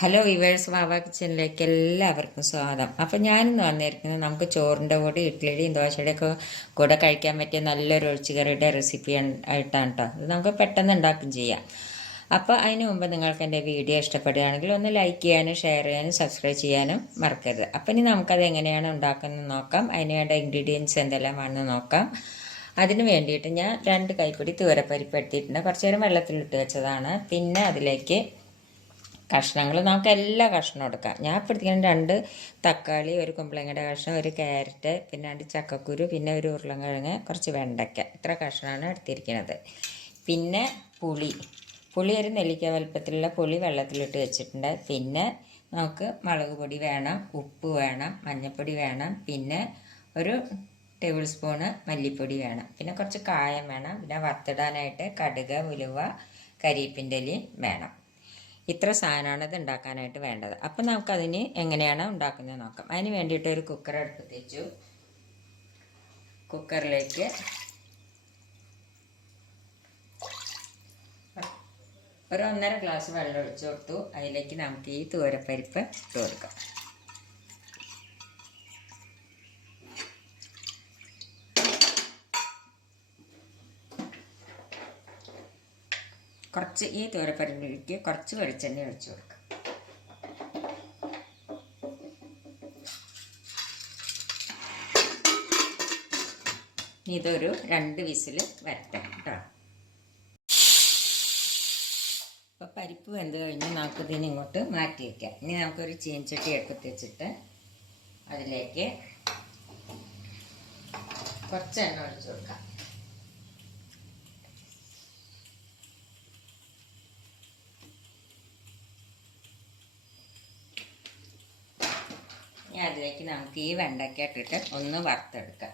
Hello viewers വാവ കിച്ചണിലേക്ക് എല്ലാവർക്കും സ്വാഗതം. അപ്പം ഞാനിന്ന് വന്നിരിക്കുന്നത് നമുക്ക് ചോറിന്റെ കൂടെ ഇഡ്ഡലിയുടെയും ദോശയുടെ ഒക്കെ കൂടെ കഴിക്കാൻ പറ്റിയ നല്ലൊരു ഒഴിച്ചുകറിയുടെ റെസിപ്പി ആയിട്ടാണ് കേട്ടോ ഇത് നമുക്ക് പെട്ടെന്ന് ഉണ്ടാക്കുകയും ചെയ്യാം. അപ്പോൾ അതിന് മുമ്പ് നിങ്ങൾക്ക് എന്റെ വീഡിയോ ഇഷ്ടപ്പെടുകയാണെങ്കിൽ ഒന്ന് ലൈക്ക് ചെയ്യാനും ഷെയർ ചെയ്യാനും സബ്സ്ക്രൈബ് ചെയ്യാനും മറക്കരുത്. അപ്പം ഇനി നമുക്കത് എങ്ങനെയാണ് ഉണ്ടാക്കുന്നത് നോക്കാം. അതിന് വേണ്ട ഇൻഗ്രീഡിയൻസ് എന്തെല്ലാമാണെന്ന് നോക്കാം. അതിന് വേണ്ടിയിട്ട് ഞാൻ രണ്ട് കൈപ്പൊടി തൂരപ്പരിപ്പ് എടുത്തിട്ടുണ്ട് കുറച്ച് നേരം വെള്ളത്തിലിട്ട് വെച്ചതാണ്. പിന്നെ അതിലേക്ക് കഷ്ണങ്ങൾ നമുക്ക് എല്ലാ കഷ്ണവും എടുക്കാം. ഞാൻ ഇപ്പോഴത്തേക്കും രണ്ട് തക്കാളി ഒരു കുമ്പളങ്ങയുടെ കഷ്ണം ഒരു ക്യാരറ്റ് പിന്നെ രണ്ട് ചക്കക്കുരു പിന്നെ ഒരു ഉരുളൻകിഴങ്ങ് കുറച്ച് വെണ്ടയ്ക്ക. ഇത്ര കഷ്ണമാണ് എടുത്തിരിക്കുന്നത്. പിന്നെ പുളി. പുളി ഒരു നെല്ലിക്ക വലുപ്പത്തിലുള്ള പുളി വെള്ളത്തിലിട്ട് വെച്ചിട്ടുണ്ട്. പിന്നെ നമുക്ക് മുളക് പൊടി വേണം ഉപ്പ് വേണം മഞ്ഞൾപ്പൊടി വേണം പിന്നെ ഒരു ടേബിൾ സ്പൂണ് മല്ലിപ്പൊടി വേണം. പിന്നെ കുറച്ച് കായം വേണം. പിന്നെ വറുത്തിടാനായിട്ട് കടുക് ഉലുവ കരിയേപ്പിന്റെ ഇലയും വേണം. ഇത്ര സാധനമാണ് ഇത് ഉണ്ടാക്കാനായിട്ട് വേണ്ടത്. അപ്പം നമുക്കതിന് എങ്ങനെയാണ് ഉണ്ടാക്കുന്നത് നോക്കാം. അതിന് വേണ്ടിയിട്ട് ഒരു കുക്കർ അടുപ്പത്ത് കുക്കറിലേക്ക് ഒരു ഒന്നര ഗ്ലാസ് വെള്ളം ഒഴിച്ചു കൊടുത്തു. അതിലേക്ക് നമുക്ക് ഈ തൂരപ്പരിപ്പ് ഇട്ട് കൊടുക്കാം. കുറച്ച് ഈ തൂരപ്പരിപ്പിലേക്ക് കുറച്ച് വെളിച്ചെണ്ണ ഒഴിച്ചു കൊടുക്കുക ഇതൊരു രണ്ട് വിസിൽ വരട്ടെ കേട്ടോ. അപ്പോൾ പരിപ്പ് വെന്ത് കഴിഞ്ഞ് നമുക്കിതിന് ഇങ്ങോട്ട് മാറ്റി വയ്ക്കാം ഇനി നമുക്കൊരു ചീൻചട്ടി എടുത്ത് വെച്ചിട്ട് അതിലേക്ക് കുറച്ച് എണ്ണ ഒഴിച്ചു കൊടുക്കാം ഇനി അതിലേക്ക് നമുക്ക് ഈ വെണ്ടയ്ക്ക ഇട്ടിട്ട് ഒന്ന് വറുത്തെടുക്കാം.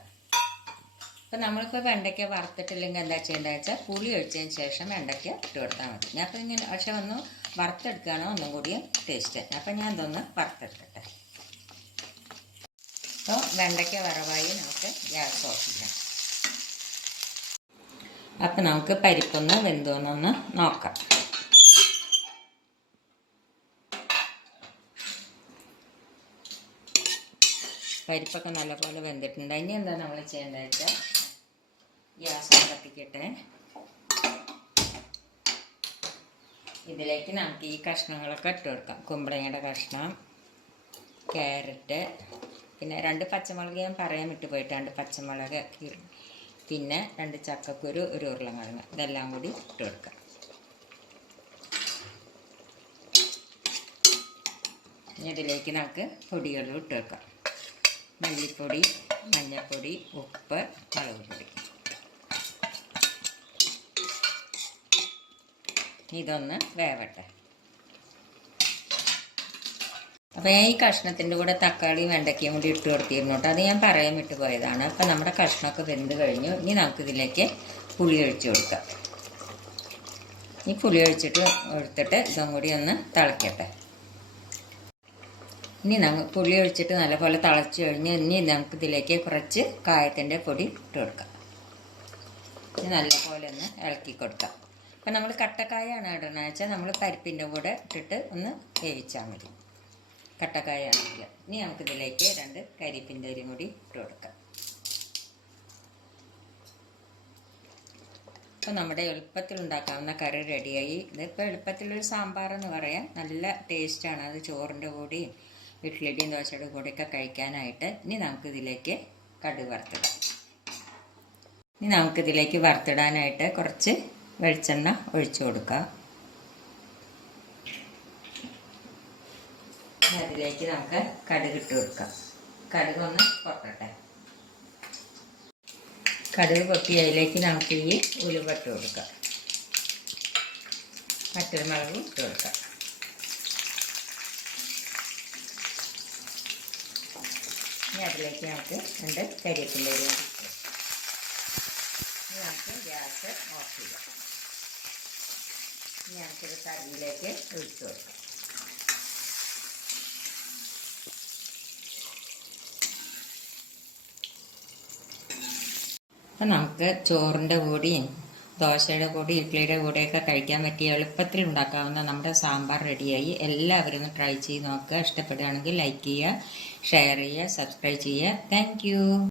അപ്പം നമ്മളിപ്പോൾ വെണ്ടയ്ക്ക വറുത്തിട്ടില്ലെങ്കിൽ എന്താ ചെയ്യേണ്ടത് വെച്ചാൽ പുളി ഒഴിച്ചതിന് ശേഷം വെണ്ടയ്ക്ക ഇട്ട് കൊടുത്താൽ മതി. ഞാൻ അപ്പോൾ ഇങ്ങനെ പക്ഷെ ഒന്ന് വറുത്തെടുക്കുകയാണ് ഒന്നും കൂടി ടേസ്റ്റ്. അപ്പോൾ ഞാൻ ഇതൊന്ന് വറുത്തെടുക്കട്ടെ. അപ്പോൾ വെണ്ടയ്ക്ക വറവായി നമുക്ക് ഗ്യാസ് ഓഫ് ചെയ്യാം. അപ്പം നമുക്ക് പരിപ്പൊന്ന് വെന്തോന്നൊന്ന് നോക്കാം. പരിപ്പൊക്കെ നല്ലപോലെ വെന്തിട്ടുണ്ട്. ഇനി എന്താ നമ്മൾ ചെയ്യേണ്ടത് വെച്ചാൽ ഗ്യാസ് കത്തിക്കട്ടെ. ഇതിലേക്ക് നമുക്ക് ഈ കഷ്ണങ്ങളൊക്കെ ഇട്ട് കൊടുക്കാം. കുമ്പളങ്ങയുടെ കഷ്ണം ക്യാരറ്റ് പിന്നെ രണ്ട് പച്ചമുളക് ഞാൻ പറയാൻ വിട്ടു പോയിട്ട് രണ്ട് പച്ചമുളക് പിന്നെ രണ്ട് ചക്കക്കുരു ഒരു ഉരുളൻകിഴങ്ങ്. ഇതെല്ലാം കൂടി ഇട്ട് കൊടുക്കാം. ഇതിലേക്ക് നമുക്ക് പൊടികളും ഇട്ട് വെക്കാം മല്ലിപ്പൊടി മഞ്ഞൾപ്പൊടി ഉപ്പ് മുളക് പൊടി ഇതൊന്ന് വേവട്ടെ. അപ്പോൾ ഈ കഷ്ണത്തിന്റെ കൂടെ തക്കാളിയും വെണ്ടയ്ക്കയും കൂടി ഇട്ട് കൊടുത്തിരുന്നു കേട്ടോ. അത് ഞാൻ പറയാൻ വിട്ടു പോയതാണ് അപ്പം നമ്മുടെ കഷ്ണമൊക്കെ വെന്ത് കഴിഞ്ഞു. ഇനി നമുക്കിതിലേക്ക് പുളി ഒഴിച്ച് കൊടുക്കാം. ഈ പുളി ഒഴിച്ചിട്ട് എടുത്തിട്ട് ഇതും കൂടി ഒന്ന് തിളയ്ക്കട്ടെ ഇനി നമുക്ക് പുളി ഒഴിച്ചിട്ട് നല്ലപോലെ തിളച്ച് കഴിഞ്ഞ് ഇനി നമുക്ക് ഇതിലേക്ക് കുറച്ച് കായത്തിന്റെ പൊടി ഇട്ട് കൊടുക്കാം. ഇനി നല്ലപോലെ ഒന്ന് ഇളക്കി കൊടുക്കാം. അപ്പം നമ്മൾ കട്ടക്കായാണ് ഇടണമെന്ന് വെച്ചാൽ നമ്മൾ പരിപ്പിന്റെ കൂടെ ഇട്ടിട്ട് ഒന്ന് വേവിച്ചാൽ മതി. കട്ടക്കായാണെങ്കിൽ ഇനി നമുക്ക് ഇതിലേക്ക് രണ്ട് കരിപ്പിന്റെ അരിയും കൂടി ഇട്ട് കൊടുക്കാം. അപ്പോൾ നമ്മുടെ എളുപ്പത്തിൽ ഉണ്ടാക്കാവുന്ന കറി റെഡിയായി. ഇതിപ്പോൾ എളുപ്പത്തിലൊരു സാമ്പാർ എന്ന് പറയാം. നല്ല ടേസ്റ്റാണ് അത് ചോറിന്റെ കൂടെയും ഇഡ്ഡലിയുടെയും ദോശയുടെ കൂടെയൊക്കെ കഴിക്കാനായിട്ട് ഇനി നമുക്കിതിലേക്ക് കടുക് വറുത്തിടാം. ഇനി നമുക്കിതിലേക്ക് വറുത്തിടാനായിട്ട് കുറച്ച് വെളിച്ചെണ്ണ ഒഴിച്ചു കൊടുക്കാം. അതിലേക്ക് നമുക്ക് കടുക് ഇട്ട് കൊടുക്കാം. കടുക് ഒന്ന് പൊട്ടട്ടെ. കടുക് പൊട്ടി അതിലേക്ക് നമുക്ക് ഈ ഉലുവ കൊടുക്കാം. മറ്റൊരു മുളകും ഇട്ട് കൊടുക്കാം. ഇനി അതിലേക്ക് നമുക്ക് രണ്ട് കരിയപ്പിന്റെ കൂടി ഇനി നമുക്ക് ഗ്യാസ് ഓഫ് ചെയ്യാം. ഇനി നമുക്കിത് കറിയിലേക്ക് ഒഴിച്ചു കൊടുക്കാം. അപ്പം നമുക്ക് ചോറിന്റെ കൂടെയും ദോശയുടെ കൂടെ ഇഡ്ഡലിയുടെ കൂടെയൊക്കെ കഴിക്കാൻ പറ്റിയ എളുപ്പത്തിൽ ഉണ്ടാക്കാവുന്ന നമ്മുടെ സാമ്പാർ റെഡിയായി. എല്ലാവരും ഒന്ന് ട്രൈ ചെയ്ത് നോക്കുക. ഇഷ്ടപ്പെടുകയാണെങ്കിൽ ലൈക്ക് ചെയ്യുക ഷെയർ ചെയ്യുക സബ്സ്ക്രൈബ് ചെയ്യുക. താങ്ക്